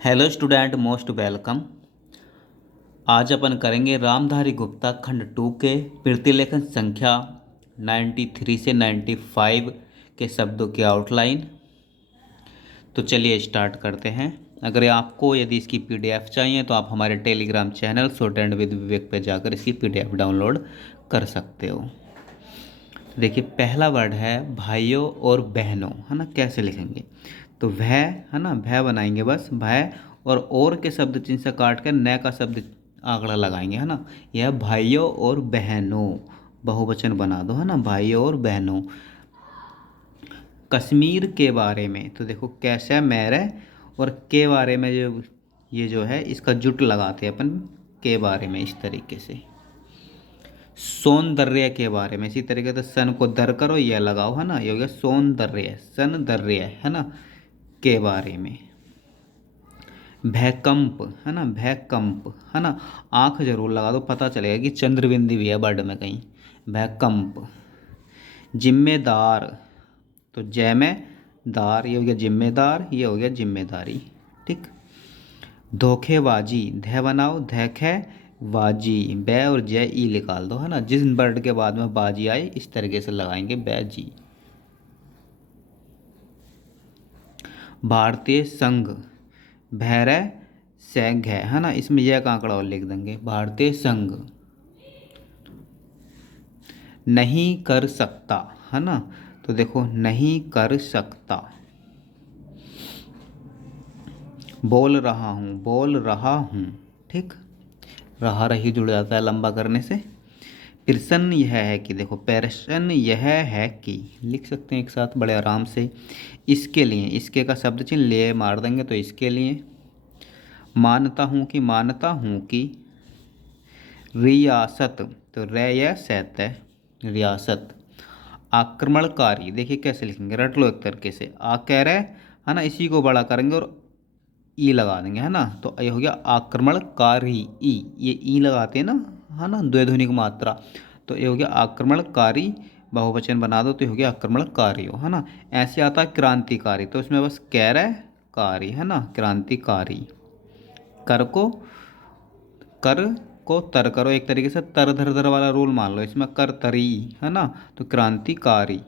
Hello student, most welcome. आज अपन करेंगे रामधारी गुप्ता खंड 2 के प्रतिलेखन संख्या 93 से 95 के शब्दों की आउटलाइन। तो चलिए स्टार्ट करते हैं। अगर आपको यदि इसकी पीडीएफ चाहिए तो आप हमारे Telegram channel short and with Vivek पे जाकर इसकी पीडीएफ डाउनलोड कर सकते हो। देखिए, पहला वर्ड है भाइयों और बहनों, है ना। कैसे लिखेंगे? तो वह, है ना, भय बनाएंगे बस, भय और के शब्द चिन्ह से काट कर न का शब्द आंकड़ा लगाएंगे, है ना। यह भाइयों और बहनों, बहुवचन बना दो, है ना, भाइयों और बहनों। कश्मीर के बारे में, तो देखो कैसा मेरे और के बारे में जो ये जो है इसका जुट लगाते हैं अपन, के बारे में इस तरीके से। सौंदर्य के बारे में इसी तरीके से सन को दर करो, यह लगाओ, है ना, ये हो गया सौंदर्य, सौंदर्य, है ना, के बारे में। भैकंप, है ना, भैकंप, है ना, आंख जरूर लगा दो, पता चलेगा कि चंद्रबिंदी भी है वर्ड में कहीं। भैकंप। जिम्मेदार, तो जय में दार, ये हो गया जिम्मेदार, ये हो गया जिम्मेदारी। ठीक। धोखेबाजी, ध बनाओ, धैखे बाजी, बै और जय ई निकाल दो, है ना। जिस वर्ड के बाद में बाजी आए इस तरीके से लगाएंगे, बैजी। भारतीय संघ, भैरय सैंघ, है ना, इसमें यह का आंकड़ा और लिख देंगे, भारतीय संघ। नहीं कर सकता, है ना, तो देखो नहीं कर सकता। बोल रहा हूँ, बोल रहा हूँ। ठीक। रहा रही जुड़ जाता है लंबा करने से। प्रश्न यह है कि, देखो प्रश्न यह है कि, लिख सकते हैं एक साथ बड़े आराम से। इसके लिए, इसके का शब्द चिन्ह ले मार देंगे तो इसके लिए। मानता हूँ कि, मानता हूँ कि। रियासत, तो रियासत है, रियासत। आक्रमणकारी, देखिए कैसे लिखेंगे, रट लो एक तरीके से, आ कह रहे, है ना, इसी को बड़ा करेंगे और ई लगा देंगे, है ना। तो ये हो गया आक्रमणकारी, ई, ये ई लगाते हैं ना, है ना, द्विध्वनिक मात्रा। तो ये हो गया आक्रमणकारी, बहुवचन बना दो तो ये हो गया आक्रमणकारी हो, है ना। ऐसे आता है क्रांतिकारी, तो इसमें बस कह रहे कारी, है ना, क्रांतिकारी। कर को, कर को तर करो, एक तरीके से तर धर धर वाला रूल मान लो इसमें, कर तरी, है ना, तो क्रांतिकारी।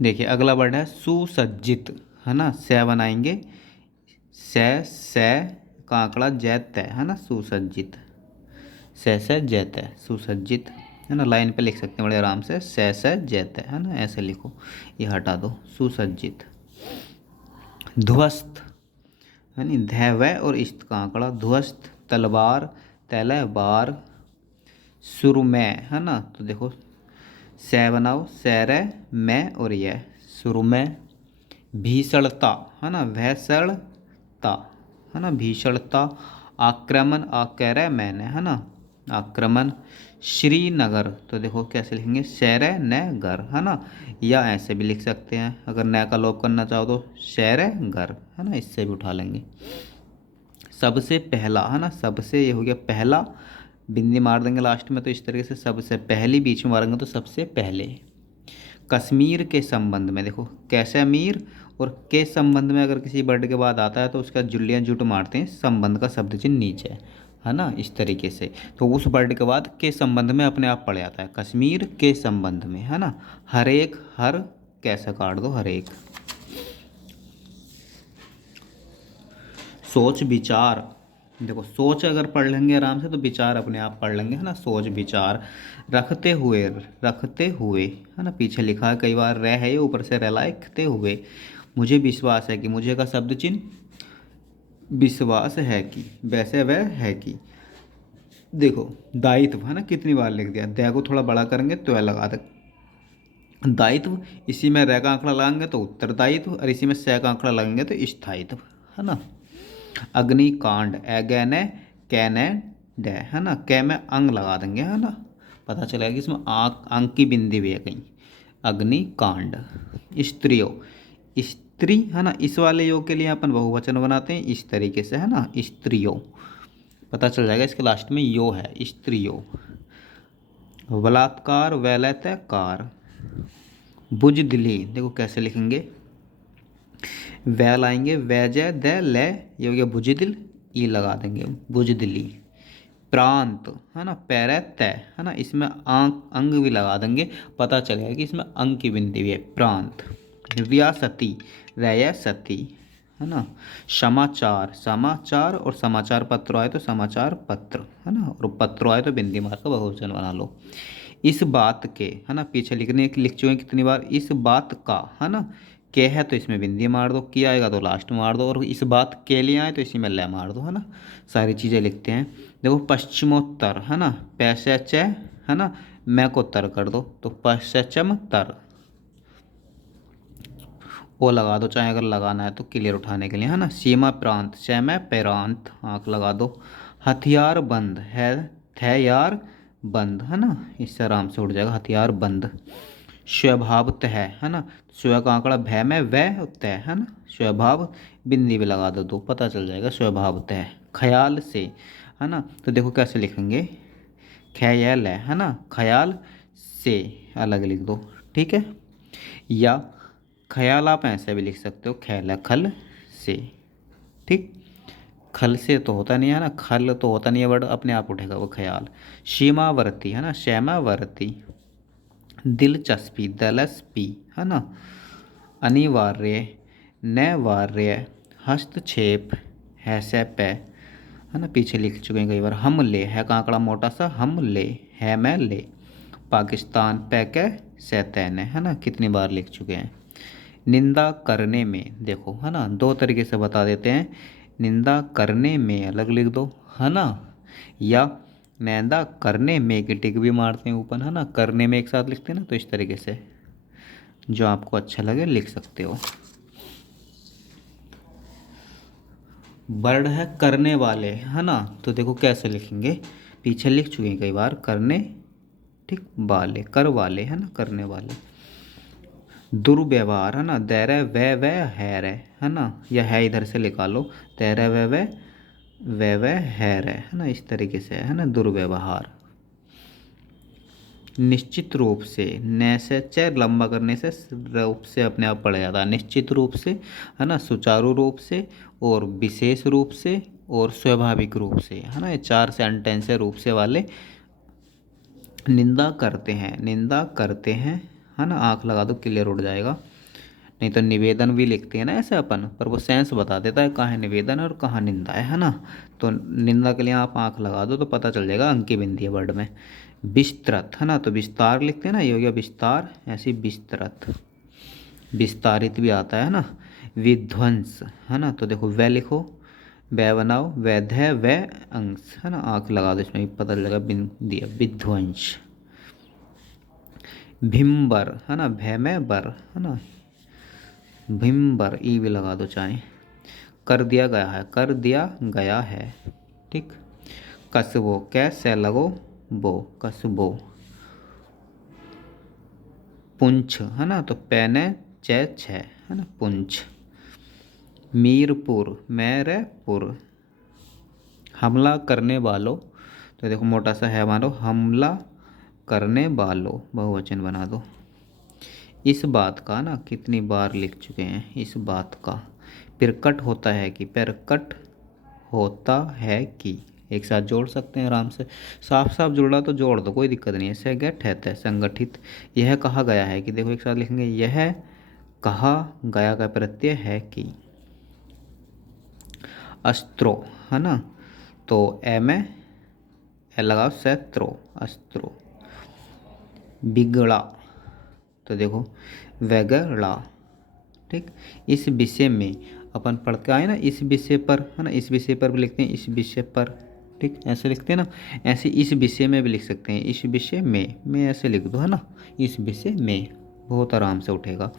देखिए अगला वर्ड है सुसज्जित, है ना, से बनाएंगे, से का आंकड़ा जैत है ना, सुसज्जित, से जैत है, सुसज्जित, है ना। लाइन पे लिख सकते हैं बड़े आराम से जैत है ना, ऐसे लिखो, ये हटा दो, सुसज्जित। ध्वस्त, है नी, धैवय और इस्त का आंकड़ा, ध्वस्त। तलवार, तलवार। सुरमय, है ना, तो देखो सै बनाओ, सैर मैं और यह, सुरमय। भीषणता, है ना, भैसणता, है ना, भीषणता। आक्रमण, आ कह रहा है मैंने, है ना, आक्रमण। श्रीनगर, तो देखो कैसे लिखेंगे, शहर न घर, है ना, या ऐसे भी लिख सकते हैं अगर न का लोप करना चाहो तो, शहर घर, है ना, इससे भी उठा लेंगे। सबसे पहला, है ना, सबसे, ये हो गया पहला, बिंदी मार देंगे लास्ट में, तो इस तरीके से सबसे पहली, बीच में मारेंगे तो सबसे पहले। कश्मीर के संबंध में, देखो कैसे अमीर और के संबंध में अगर किसी वर्ड के बाद आता है तो उसका जुलियां जुट मारते हैं, संबंध का शब्द चिन्ह नीचे, है ना, इस तरीके से। तो उस वर्ड के बाद के संबंध में अपने आप पड़ जाता है, कश्मीर के संबंध में, है ना। हर एक, हर कैसे काट दो, हर एक। सोच विचार, देखो सोच अगर पढ़ लेंगे आराम से तो विचार अपने आप पढ़ लेंगे, है ना, सोच विचार। रखते हुए, रखते हुए, है ना, पीछे लिखा है कई बार रह है, ये ऊपर से रखते हुए। मुझे विश्वास है कि, मुझे का शब्द चिन्ह विश्वास है कि, वैसे वह है कि। देखो दायित्व, है ना, कितनी बार लिख दिया, दया को थोड़ा बड़ा करेंगे तो वह लगा दे, दायित्व। इसी में रै का आंकड़ा लगाएंगे तो उत्तरदायित्व, और इसी में सै का आंकड़ा लगाएंगे तो स्थायित्व, है ना। अग्निकांड, एगैन कैन डे, है ना, कै में अंग लगा देंगे, है ना, पता चलेगा कि इसमें आंक, अंक की बिंदी भी है कहीं। अग्निकांड। स्त्रियों, स्त्री, है ना, इस वाले योग के लिए अपन बहुवचन बनाते हैं इस तरीके से, है ना, स्त्रियों, पता चल जाएगा इसके लास्ट में यो है, स्त्रियों। बलात्कार, वैलतकार। बुजदिली, देखो कैसे लिखेंगे, वै लाएंगे, वैज द ले, ये हो गया बुजदिल, ई लगा देंगे बुजदिली। प्रांत है ना, पैर तय है ना, इसमें अंग भी लगा देंगे, पता चलेगा कि इसमें अंग की बिंदी भी है, प्रांत। रियासती, रयासती है ना। समाचार, समाचार और समाचार पत्र आए तो समाचार पत्र है ना, और पत्र आए तो बिंदी मार का बहुवचन बना लो। इस बात के है ना, पीछे लिख चुके हैं कितनी बार, इस बात का है ना, के है तो इसमें बिंदी मार दो, किया आएगा तो लास्ट में मार दो, और इस बात के लिए आए तो इसी में ले मार दो है ना। सारी चीज़ें लिखते हैं। देखो पश्चिमोत्तर है ना, पैसे च है ना, मैं को तर कर दो तो पश्चिम तर, वो लगा दो चाहे अगर लगाना है तो क्लियर उठाने के लिए है ना। सीमा प्रांत, शैम प्रांत, आँख लगा दो। हथियार बंद है, थे यार बंद है ना, इससे आराम से उड़ जाएगा, हथियार बंद। स्वभावत है ना, स्व का आंकड़ा भय में वह तय है ना, स्वभाव बिंदी भी लगा दो पता चल जाएगा स्वभावत है। ख्याल से है ना, तो देखो कैसे लिखेंगे, ख्याल है ना, ख्याल से अलग लिख दो, ठीक है। या ख्याल आप ऐसे भी लिख सकते हो, ख्याल खल से, ठीक। खल से तो होता नहीं है ना, खल तो होता नहीं है, वर्ड अपने आप उठेगा वो ख्याल। सीमावर्ती है ना, श्यामावर्ती। दिलचस्पी, दिलचस्पी है ना। अनिवार्य, नैवार्य। हस्तक्षेप, हैसेप है ना, पीछे लिख चुके हैं कई बार। हमले है का आंकड़ा मोटा सा, हमले है मैं ले। पाकिस्तान पैके सैतैन है ना, कितनी बार लिख चुके हैं। निंदा करने में देखो है ना, दो तरीके से बता देते हैं, निंदा करने में अलग लिख दो है ना, या निंदा करने में की टिक भी मारते हैं ऊपर है ना, करने में एक साथ लिखते हैं ना, तो इस तरीके से जो आपको अच्छा लगे लिख सकते हो। वर्ड है करने वाले है ना, तो देखो कैसे लिखेंगे, पीछे लिख चुके हैं कई बार, करने ठीक वाले, कर वाले है ना, करने वाले। दुर्व्यवहार है ना, दैर व है ना, या है इधर से निकालो, दैर व है ना, इस तरीके से है ना, दुर्व्यवहार। निश्चित रूप से, न से च लंबा करने से रूप से अपने आप पड़ जाता है, निश्चित रूप से है ना, सुचारू रूप से, और विशेष रूप से, और स्वाभाविक रूप से है ना, ये चार सेंटेंस है रूप से वाले। निंदा करते हैं, निंदा करते हैं है ना, आँख लगा दो क्लियर उड़ जाएगा। नहीं तो निवेदन भी लिखते हैं ना ऐसे अपन, पर वो सेंस बता देता है कहाँ है निवेदन और कहाँ निंदा है ना। तो निंदा के लिए आप आँख लगा दो तो पता चल जाएगा, अंक की बिंदी है वर्ड में। विस्तृत है ना, तो विस्तार लिखते हैं ना, ये हो गया विस्तार, ऐसी विस्तृत। विस्तारित भी आता है ना। विध्वंस है ना, तो देखो वह लिखो, वह बनाओ, वैध है वह अंश है ना, आँख लगा दो, इसमें भी पता चलेगा बिंदी है, विध्वंस। भिम्बर है ना, भय में बर है ना, भिम्बर, ई भी लगा दो चाहे। कर दिया गया है, कर दिया गया है, ठीक। कसबो, कैसे लगो बो, कसबो। पुंछ है ना, तो पैने छ है ना, पुंछ। मीरपुर, मैरपुर। हमला करने वालों, तो देखो मोटा सा है मानो, हमला करने वालों, बहुवचन बना दो। इस बात का ना कितनी बार लिख चुके हैं, इस बात का। प्रकट होता है कि, प्रकट होता है कि, एक साथ जोड़ सकते हैं आराम से, साफ साफ जुड़ा तो जोड़ दो कोई दिक्कत नहीं है। सेगट है संगठित। यह कहा गया है कि, देखो एक साथ लिखेंगे, यह कहा गया का प्रत्यय है कि। अस्त्रो है ना, तो ए में ए लगाओ, शत्रो, अस्त्रो। बिगड़ा, तो देखो वगड़ा, ठीक। इस विषय में अपन पढ़ के आए ना, इस विषय पर है ना, इस विषय पर भी लिखते हैं, इस विषय पर, ठीक ऐसे लिखते हैं ना। ऐसे इस विषय में भी लिख सकते हैं, इस विषय में ऐसे लिख दो है ना, इस विषय में, बहुत आराम से उठेगा।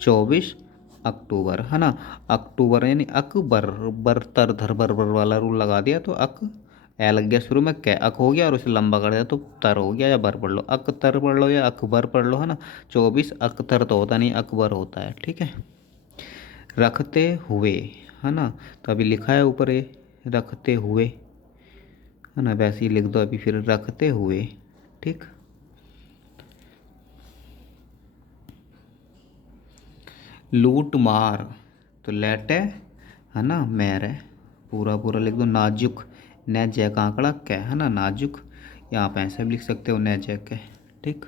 24 अक्टूबर है ना, अक्टूबर यानी अकबर, बरतर धर बर वाला रूल लगा दिया तो अक, ए लग गया शुरू में, कै अक हो गया और उसे लंबा कर दिया तो तर हो गया, या बर पढ़ लो, अकतर पढ़ लो या अकबर पढ़ लो है ना। 24 अकतर तो होता नहीं, अकबर होता है, ठीक है। रखते हुए है ना, तो अभी लिखा है ऊपर ये, रखते हुए है ना, वैसे ही लिख दो अभी फिर, रखते हुए, ठीक। लूट मार, तो लेटे है ना मेरे, पूरा पूरा लिख दो। नाजुक, न जय का आंकड़ा कै, है ना नाजुक, या आप ऐसे भी लिख सकते हो न जय के। ठीक।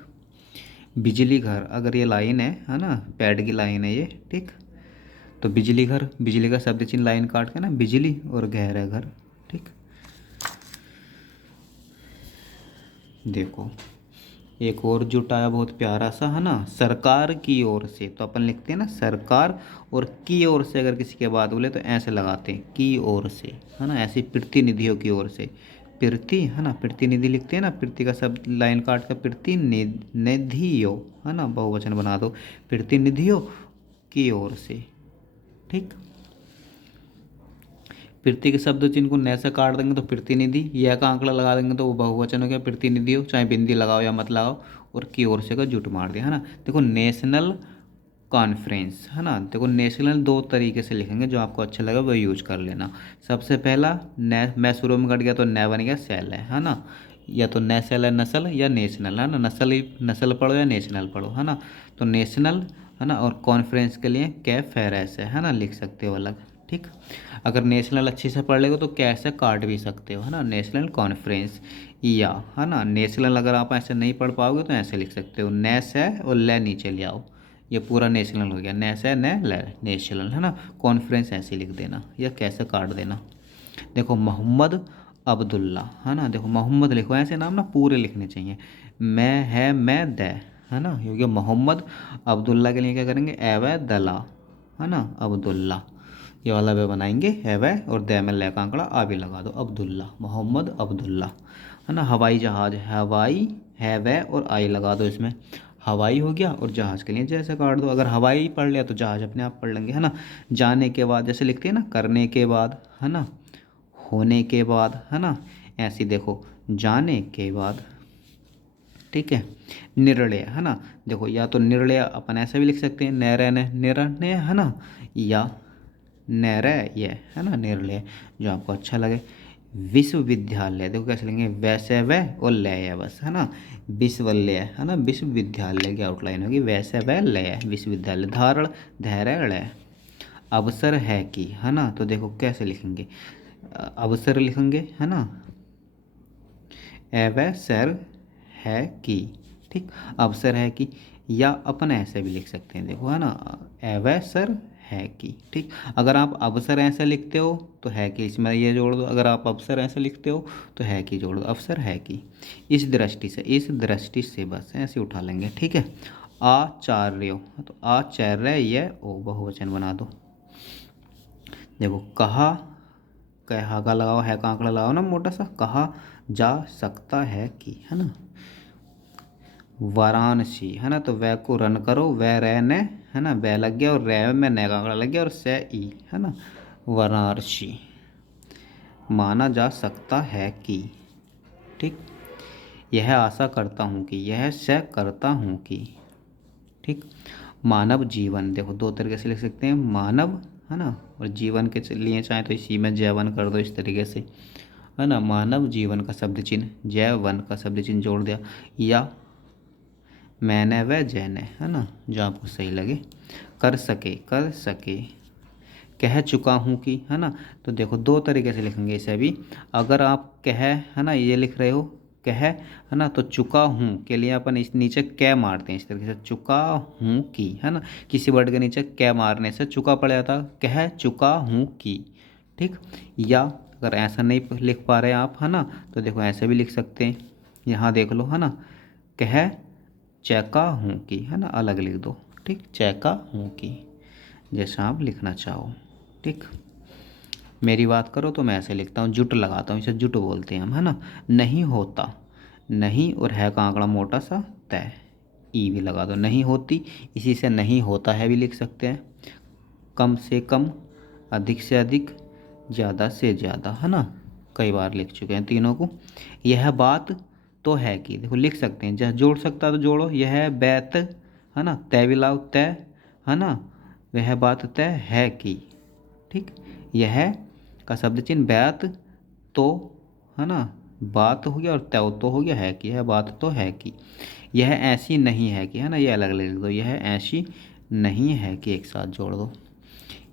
बिजली घर, अगर ये लाइन है ना पैड की लाइन है ये। ठीक। तो बिजली घर, बिजली का शब्द चिन्ह लाइन काट के ना बिजली और घर है घर। ठीक। देखो एक और जुटाया बहुत प्यारा सा, है ना, सरकार की ओर से। तो अपन लिखते हैं ना सरकार, और की ओर से अगर किसी के बाद बोले तो ऐसे लगाते हैं की ओर से, है ना। ऐसे प्रतिनिधियों की ओर से, प्रीति, है ना, प्रतिनिधि लिखते हैं ना, प्रीति का शब्द लाइन काट कर प्रतिनिधियों, है ना, बहुवचन बना दो, प्रतिनिधियों की ओर से। ठीक। प्रति के शब्द चिन्ह को न से काट देंगे तो प्रतिनिधि, यह का आंकड़ा लगा देंगे तो वो बहुवचन हो गया प्रतिनिधि हो, चाहे बिंदी लगाओ या मत लगाओ, और की ओर से का जुट मार दिया, है ना। देखो नेशनल कॉन्फ्रेंस, है ना। देखो नेशनल दो तरीके से लिखेंगे, जो आपको अच्छा लगा वो यूज कर लेना। सबसे पहला न, मैं शुरू में कट गया तो न बन गया सेल है ना, या तो नेशनल है नस्ल, या नेशनल, है ना, नस्ल ही नस्ल पढ़ो या नेशनल पढ़ो, है ना। तो नेशनल, है ना, और कॉन्फ्रेंस के लिए कैफेरेस है ना, लिख सकते हो अलग। ठीक। अगर नेशनल अच्छे से पढ़ लेगा तो कैसे काट भी सकते हो, है ना, नेशनल कॉन्फ्रेंस, या, है ना, नेशनल अगर आप ऐसे नहीं पढ़ पाओगे तो ऐसे लिख सकते हो नेस है और ले नीचे ले आओ, ये पूरा नेशनल हो गया, नेस है न ले नेशनल, है ना। कॉन्फ्रेंस ऐसे लिख देना या कैसे काट देना। देखो मोहम्मद अब्दुल्ला, है ना, देखो मोहम्मद लिखो, ऐसे नाम ना पूरे लिखने चाहिए, मैं है मैं द, है ना, क्योंकि मोहम्मद अब्दुल्ला के लिए क्या करेंगे एवै दला, है ना, अब्दुल्ला, ये वाला वे बनाएंगे है वह, और द में ले का आंकड़ा आ भी लगा दो, अब्दुल्ला, मोहम्मद अब्दुल्ला, है ना। हवाई जहाज, हवाई है वह और आई लगा दो इसमें, हवाई हो गया, और जहाज़ के लिए जैसे काट दो, अगर हवाई पढ़ लिया तो जहाज़ अपने आप पढ़ लेंगे, है ना। जाने के बाद जैसे लिखते हैं ना, करने के बाद, है ना, होने के बाद, है ना, ऐसी देखो जाने के बाद। ठीक है। निर्णय, है ना, देखो या तो निर्णय अपन ऐसे भी लिख सकते हैं निर्णय, निर्णय, है ना, या निर्णय, है ना, निर्णय, जो आपको अच्छा लगे। विश्वविद्यालय, देखो कैसे लेंगे वैसे वह और लय, बस, है ना, विश्वविद्यालय, है ना, विश्वविद्यालय की आउटलाइन होगी वैसे वह लय, विश्वविद्यालय। धारण, धैर्य, अवसर है कि, है ना, तो देखो कैसे लिखेंगे, अवसर लिखेंगे, है ना, अवसर है कि। ठीक। अवसर है कि, या अपन ऐसे भी लिख सकते हैं, देखो, है ना, अवसर है कि। ठीक। अगर आप अवसर ऐसे लिखते हो तो है कि इसमें ये जोड़ दो, अगर आप अवसर ऐसे लिखते हो तो है कि जोड़ दो, अवसर है कि। इस दृष्टि से बस ऐसे उठा लेंगे। ठीक है। आचार्य, तो आचार्य ये ओ बहुवचन बना दो। देखो कहा, कहा का लगाओ, है का आंकड़ा लगाओ ना मोटा सा, कहा जा सकता है कि, है ना। वाराणसी, है ना, तो वह को रन करो, वह रह ने, है ना, वह लग गया, और रह में न का आंकड़ा लग गया, और से ई, है ना, वाराणसी। माना जा सकता है कि। ठीक। यह आशा करता हूँ कि, यह से करता हूँ कि। ठीक। मानव जीवन, देखो दो तरीके से लिख सकते हैं, मानव, है ना, और जीवन के लिए चाहे तो इसी में जयवन कर दो इस तरीके से, है ना। मानव जीवन का शब्द चिन्ह जयवन का शब्द चिन्ह जोड़ दिया, या मैंने व जैने, है ना, जो आपको सही लगे। कर सके, कर सके, कह चुका हूँ कि, है ना, तो देखो दो तरीके से लिखेंगे इसे भी। अगर आप कह, है ना, ये लिख रहे हो कह, है ना, तो चुका हूँ के लिए अपन इस नीचे कै मारते हैं इस तरीके से, चुका हूँ कि, है ना, किसी वर्ड के नीचे कै मारने से चुका पड़ जाता, कह चुका हूँ कि। ठीक। या अगर ऐसा नहीं लिख पा रहे आप, है ना, तो देखो ऐसे भी लिख सकते हैं, यहाँ देख लो, है ना, कह चैका हूँ कि, है ना, अलग लिख दो। ठीक। चैका हूँ कि, जैसा आप लिखना चाहो। ठीक। मेरी बात करो तो मैं ऐसे लिखता हूँ, जुट लगाता हूँ, इसे जुट बोलते हैं हम, है ना। नहीं होता, नहीं और है का आंकड़ा मोटा सा तय, ई भी लगा दो, नहीं होती, इसी से नहीं होता है भी लिख सकते हैं। कम से कम, अधिक से अधिक, ज़्यादा से ज़्यादा, है ना, कई बार लिख चुके हैं तीनों को। यह बात तो है कि, देखो लिख सकते हैं, जहाँ जोड़ सकता तो जोड़ो, यह बैत, है ना, तय भी लाओ तय, है ना, वह बात तय है कि। ठीक। यह का शब्द चिन्ह बैत तो, है ना, बात हो गया, और तय तो हो गया, है कि, यह बात तो है कि। यह ऐसी नहीं है कि, है ना, ये अलग लिख दो, यह ऐसी नहीं है कि एक साथ जोड़ दो।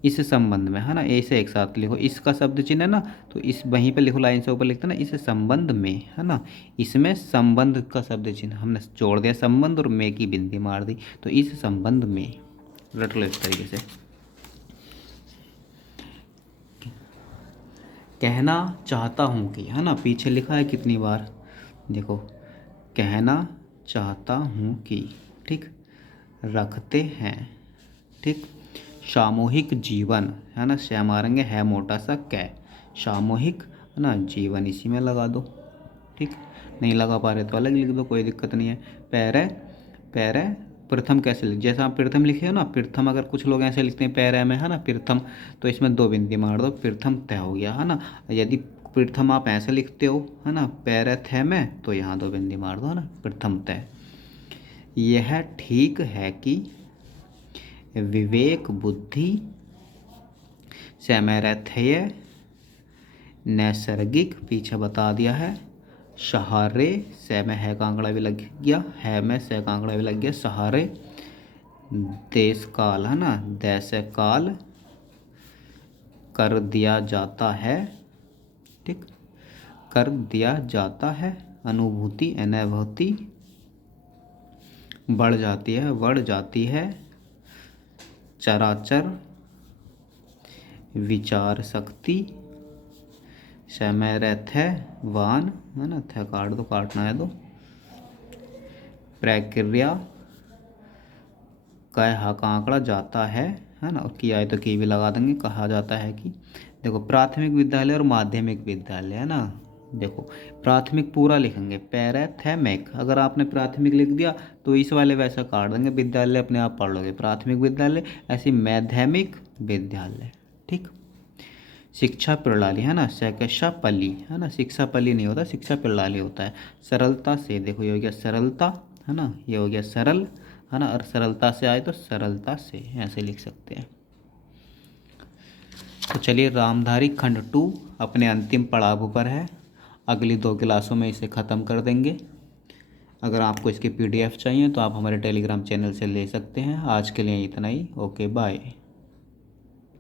इस संबंध में, है ना, ए से एक साथ लिखो, इसका शब्द चिन्ह है ना, तो इस वहीं पे लिखो, लाइन से ऊपर लिखते ना, इस संबंध में, है ना, इसमें संबंध का शब्द चिन्ह हमने जोड़ दिया, संबंध और में की बिंदी मार दी, तो इस संबंध में रट लो इस तरीके से। कहना चाहता हूँ कि, है ना, पीछे लिखा है कितनी बार, देखो, कहना चाहता हूँ कि, ठीक, रखते हैं, ठीक, सामूहिक जीवन, है ना, श्या मारेंगे, है मोटा सा कै, सामूहिक, है ना, जीवन इसी में लगा दो, ठीक, नहीं लगा पा रहे तो अलग लिख दो, कोई दिक्कत नहीं है। पैरे, पैरे प्रथम कैसे लिख, जैसा आप प्रथम लिखे हो ना, प्रथम अगर कुछ लोग ऐसे लिखते हैं पैरे में, है ना, प्रथम, तो इसमें 2 बिंदी मार दो, प्रथम तय हो गया, है ना। यदि प्रथम आप ऐसे लिखते हो, है ना, पैरे थे में, तो यहाँ 2 बिंदी मार दो, है ना, प्रथम तय। यह ठीक है कि विवेक बुद्धि सामर्थ्य नैसर्गिक, पीछे बता दिया है, सहारे, से में है का आंकड़ा भी लग गया, है में से का आंकड़ा भी लग गया, सहारे देश काल, है ना, देश काल कर दिया जाता है, ठीक, कर दिया जाता है, अनुभूति अनुभूति बढ़ जाती है, बढ़ जाती है, चराचर विचार शक्ति, सामर्थ्य वान, है ना, थे काट दो, काटना है तो, प्रक्रिया कहा का आंकड़ा जाता है ना, और किया है तो की भी लगा देंगे, कहा जाता है कि, देखो, प्राथमिक विद्यालय और माध्यमिक विद्यालय, है ना, देखो, प्राथमिक पूरा लिखेंगे, पैराथेमिक, अगर आपने प्राथमिक लिख दिया तो इस वाले वैसा काट देंगे, विद्यालय अपने आप पढ़ लोगे, प्राथमिक विद्यालय, ऐसी माध्यमिक विद्यालय, ठीक। शिक्षा प्रणाली, है ना, शिक्षा पल्ली, है ना, शिक्षा पल्ली नहीं होता, शिक्षा प्रणाली होता है। सरलता से, देखो, ये हो गया सरलता, है ना, ये हो गया सरल, है ना, और सरलता से आए तो सरलता से, ऐसे लिख सकते हैं। तो चलिए, रामधारी खंड 2 अपने अंतिम पड़ाव पर है, अगली 2 क्लासों में इसे ख़त्म कर देंगे। अगर आपको इसकी PDF चाहिए तो आप हमारे टेलीग्राम चैनल से ले सकते हैं। आज के लिए इतना ही, ओके बाय।